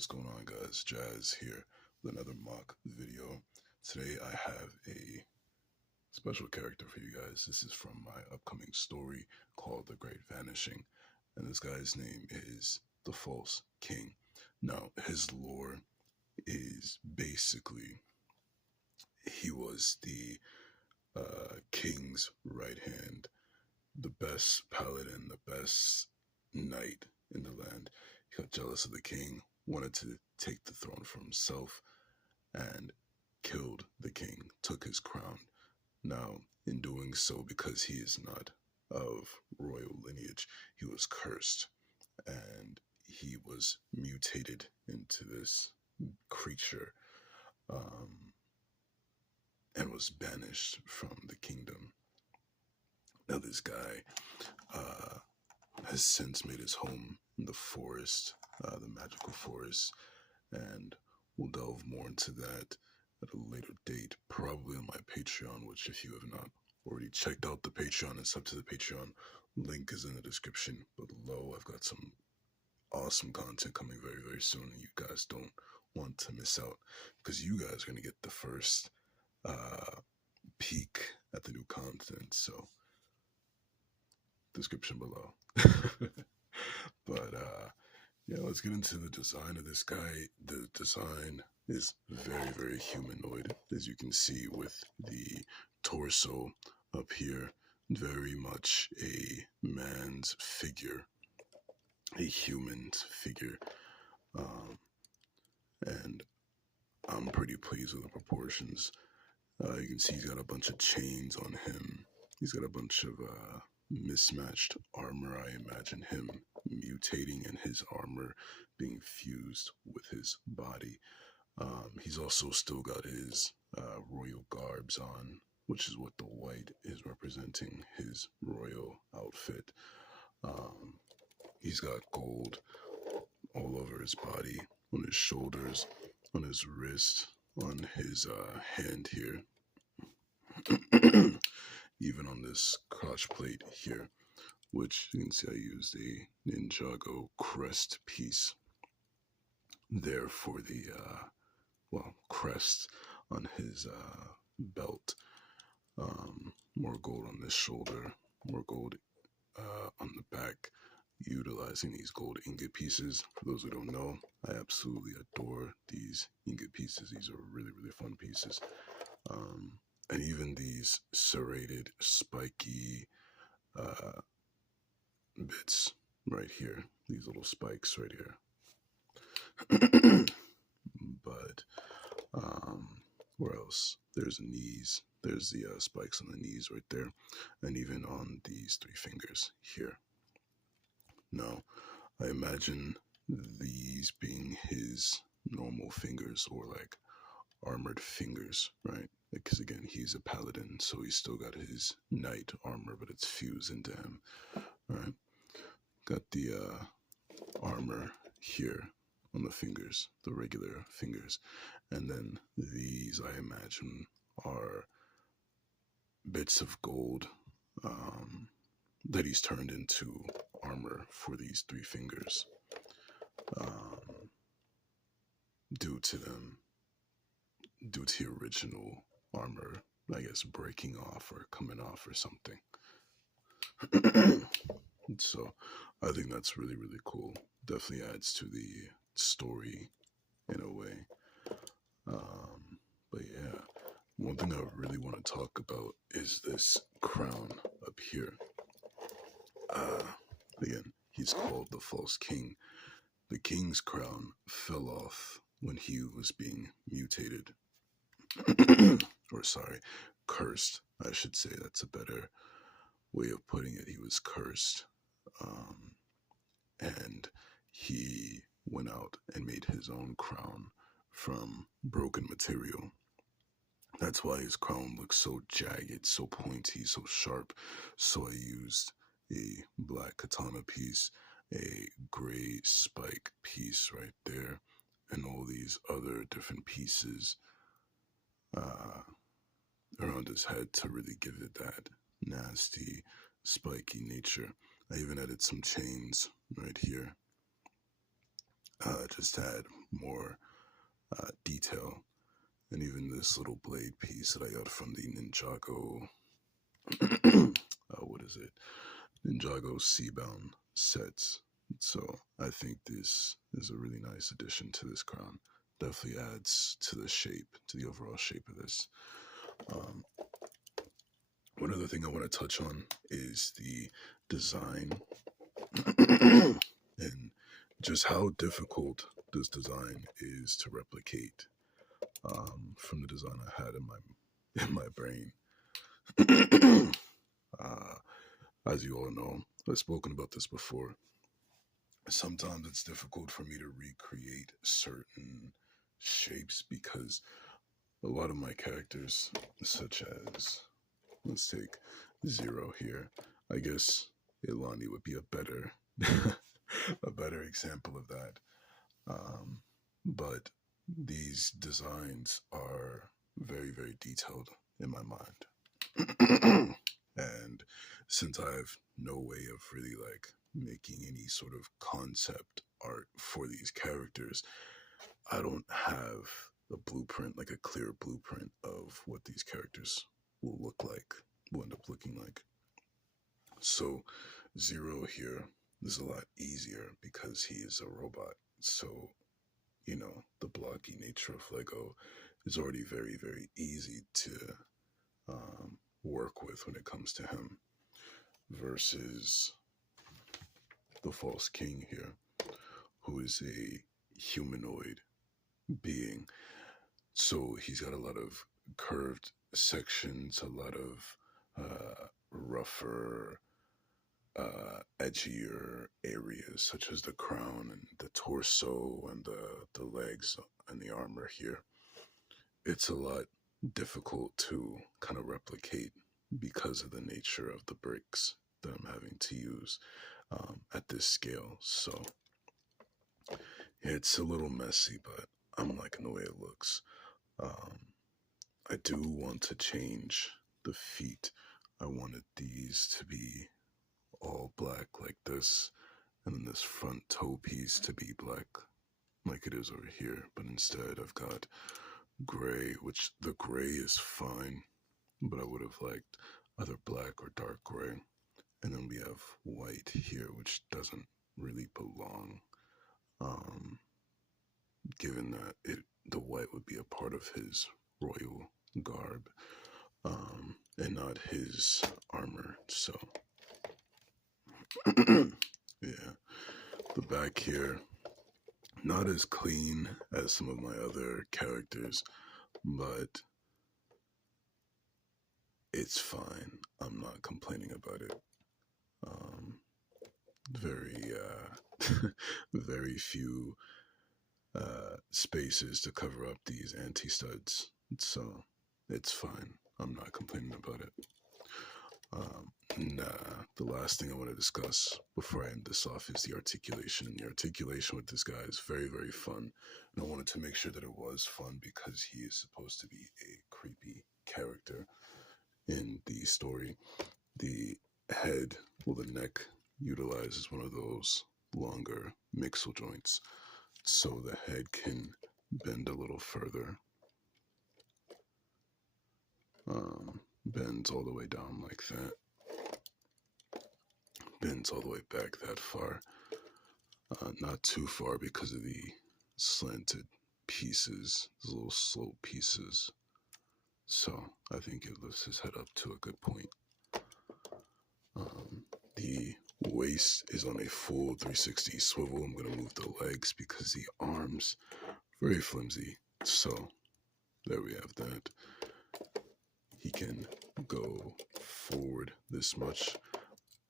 What's going on, guys? Jazz here with another mock video. Today I have a special character for you guys. This is from my upcoming story called The Great Vanishing, and this guy's name is the False King. Now, his lore is basically he was the king's right hand, the best paladin, the best knight in the land. He got jealous of the king, wanted to take the throne for himself, and killed the king, took his crown. Now, in doing so, because he is not of royal lineage, he was cursed and he was mutated into this creature um, and was banished from the kingdom. Now, this guy uh, has since made his home in the forest, the magical forest, and we'll delve more into that at a later date, probably on my Patreon, which if you have not already checked out the Patreon and sub to the Patreon, link is in the description below. I've got some awesome content coming very, very soon, and you guys don't want to miss out because you guys are going to get the first peek at the new content. So, description below. But yeah, let's get into the design of this guy. The design is very, very humanoid, as you can see with the torso up here. Very much a man's figure, a human's figure. And I'm pretty pleased with the proportions. You can see he's got a bunch of chains on him. He's got a bunch of mismatched armor. I imagine him mutating and his armor being fused with his body. He's also still got his royal garbs on, which is what the white is representing, his royal outfit. He's got gold all over his body, on his shoulders, on his wrist, on his hand here, even on this crotch plate here, which you can see I used a Ninjago crest piece there for the crest on his belt. More gold on this shoulder, more gold on the back, utilizing these gold ingot pieces. For those who don't know, I absolutely adore these ingot pieces. These are really, really fun pieces. And even these serrated, spiky bits right here, these little spikes right here. But where else? There's the knees. There's the spikes on the knees right there, and even on these three fingers here. Now, I imagine these being his normal fingers or like armored fingers, right? Because again, he's a paladin, so he's still got his knight armor, but it's fused into him, right? Got the armor here on the fingers, the regular fingers, and then these, I imagine, are bits of gold that he's turned into armor for these three fingers, due to the original armor, I guess, breaking off or coming off or something. So I think that's really, really cool. Definitely adds to the story in a way. But yeah, one thing I really want to talk about is this crown up here. Again, he's called the False King. The king's crown fell off when he was being mutated. Or sorry, cursed, I should say. That's a better way of putting it. He was cursed. And he went out and made his own crown from broken material. That's why his crown looks so jagged, so pointy, so sharp. So I used a black katana piece, a gray spike piece right there, and all these other different pieces around his head to really give it that nasty, spiky nature. I even added some chains right here just add more detail. And even this little blade piece that I got from the Ninjago, what is it? Ninjago Seabound sets. So I think this is a really nice addition to this crown. Definitely adds to the shape, to the overall shape of this. Um, One other thing I want to touch on is the design and just how difficult this design is to replicate from the design I had in my brain. uh, as you all know, I've spoken about this before. Sometimes it's difficult for me to recreate certain shapes because a lot of my characters, such as, let's take Zero here. I guess Ilani would be a better a better example of that. But these designs are very, very detailed in my mind. And since I have no way of really like making any sort of concept art for these characters, I don't have a blueprint, like a clear blueprint of what these characters will look like, will end up looking like. So, Zero here is a lot easier because he is a robot. So, the blocky nature of Lego is already very, very easy to work with when it comes to him versus the False King here, who is a humanoid being. So he's got a lot of curved sections, a lot of rougher, edgier areas, such as the crown and the torso and the legs and the armor here. It's a lot difficult to kind of replicate because of the nature of the bricks that I'm having to use at this scale. So it's a little messy, but I'm liking the way it looks. Um, I do want to change the feet. I wanted these to be all black like this, and then this front toe piece to be black like it is over here. But instead, I've got gray, which the gray is fine, but I would have liked either black or dark gray. And then we have white here, which doesn't really belong, um, given that the white would be a part of his royal garb, and not his armor. So, yeah, the back here, not as clean as some of my other characters, but it's fine. I'm not complaining about it. Um, very, very few spaces to cover up these anti-studs, so it's fine. I'm not complaining about it. The last thing I want to discuss before I end this off is the articulation. And the articulation with this guy is very, very fun. And I wanted to make sure that it was fun because he is supposed to be a creepy character in the story. The head, well, the neck utilizes one of those longer mixel joints, so the head can bend a little further. Bends all the way down like that. Bends all the way back that far. Not too far because of the slanted pieces, those little slope pieces. So I think it lifts his head up to a good point. The waist is on a full 360 swivel. I'm going to move the legs because the arms very flimsy. So there we have that. He can go forward this much.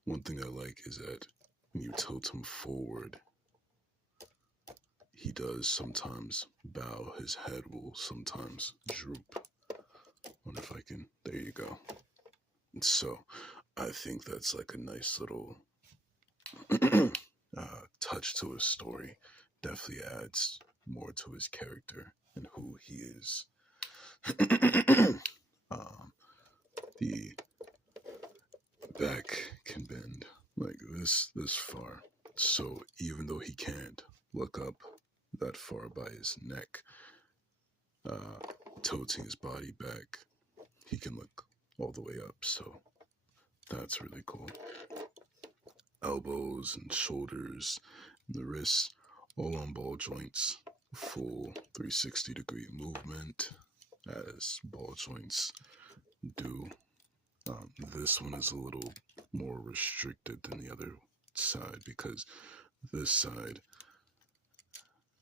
One thing I like is that when you tilt him forward, he does sometimes bow. His head will sometimes droop. Wonder if I can. There you go. And so I think that's like a nice little touch to his story. Definitely adds more to his character and who he is. The back can bend like this far. So even though he can't look up that far by his neck, tilting his body back. He can look all the way up, so that's really cool. Elbows and shoulders, and the wrists, all on ball joints. Full 360-degree movement, as ball joints do. This one is a little more restricted than the other side because this side,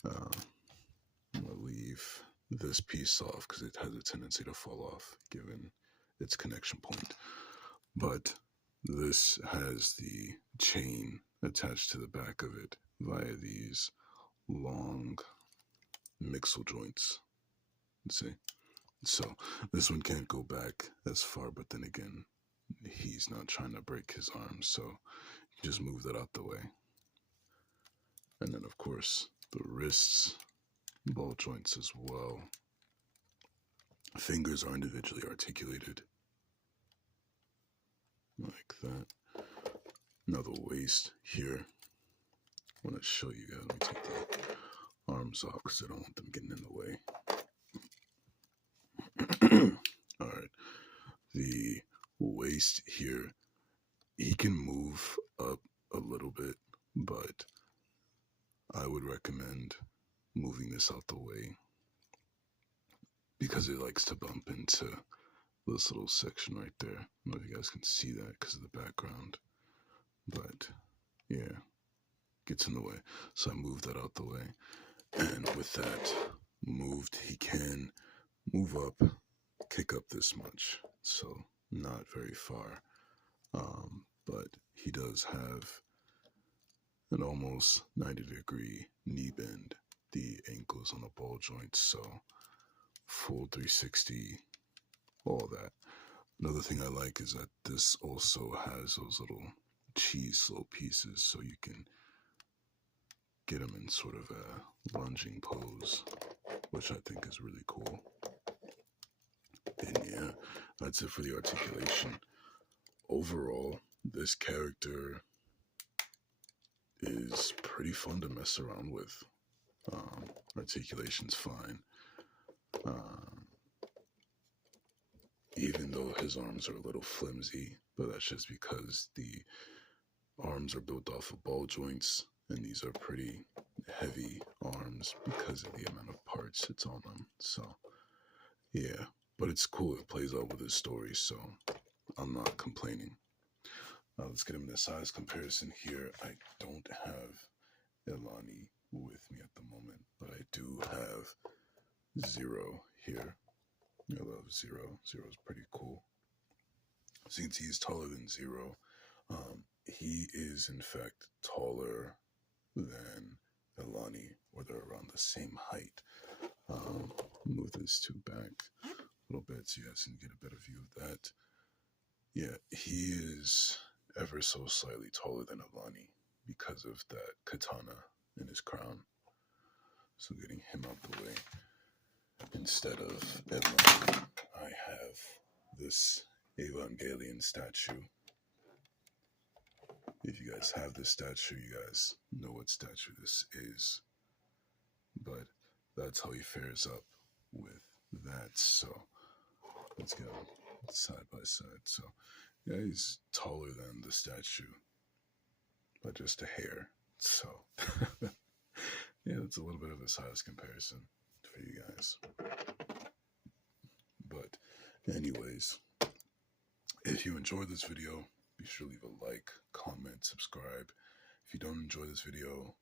I'm going to leave this piece off because it has a tendency to fall off given its connection point. But this has the chain attached to the back of it via these long mixel joints. See? So this one can't go back as far, but then again, he's not trying to break his arm, so just move that out the way. And then, of course, the wrists, ball joints as well. Fingers are individually articulated, like that. Now the waist here, I want to show you guys. Let me take the arms off because I don't want them getting in the way. All right, the waist here, he can move up a little bit, but I would recommend moving this out the way because it likes to bump into this little section right there. I don't know if you guys can see that because of the background, but yeah, gets in the way. So I moved that out the way, and with that moved, he can move up, kick up this much, so not very far, but he does have an almost 90-degree knee bend, the ankles on the ball joints, so full 360, all that. Another thing I like is that this also has those little cheese slow pieces, so you can get him in sort of a lunging pose, which I think is really cool. And yeah, that's it for the articulation. Overall, this character is pretty fun to mess around with. Articulation's fine. Even though his arms are a little flimsy, but that's just because the arms are built off of ball joints, and these are pretty heavy arms because of the amount of parts it's on them. So, yeah, but it's cool. It plays out with his story, so I'm not complaining. Let's get him in a size comparison here. I don't have Elani with me at the moment, but I do have Zero here. I love Zero. Zero's pretty cool. Since he's taller than Zero, he is in fact taller than Elani, or they're around the same height. Move this two back a little bit so you guys can get a better view of that. Yeah, he is ever so slightly taller than Elani because of that katana in his crown. So getting him out the way. Instead of Elani, I have this Evangelion statue. If you guys have this statue, you guys know what statue this is. But that's how he fares up with that. So let's go side by side. So yeah, he's taller than the statue by just a hair. So yeah, it's a little bit of a size comparison for you guys. But anyways, if you enjoyed this video, be sure to leave a like, comment, subscribe. If you don't enjoy this video,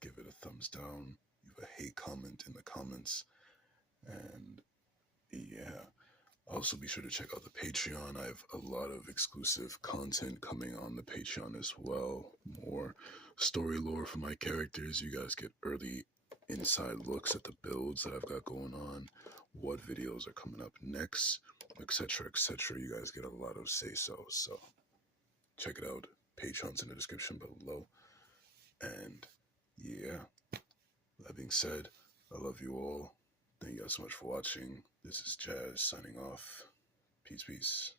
give it a thumbs down. Leave a hate comment in the comments. And yeah, also be sure to check out the Patreon. I have a lot of exclusive content coming on the Patreon as well. More story lore for my characters. You guys get early inside looks at the builds that I've got going on, what videos are coming up next, etc., etc. You guys get a lot of say-so. So check it out. Patreon's in the description below. And yeah, that being said, I love you all. Thank you guys so much for watching. This is Jazz signing off. Peace, peace.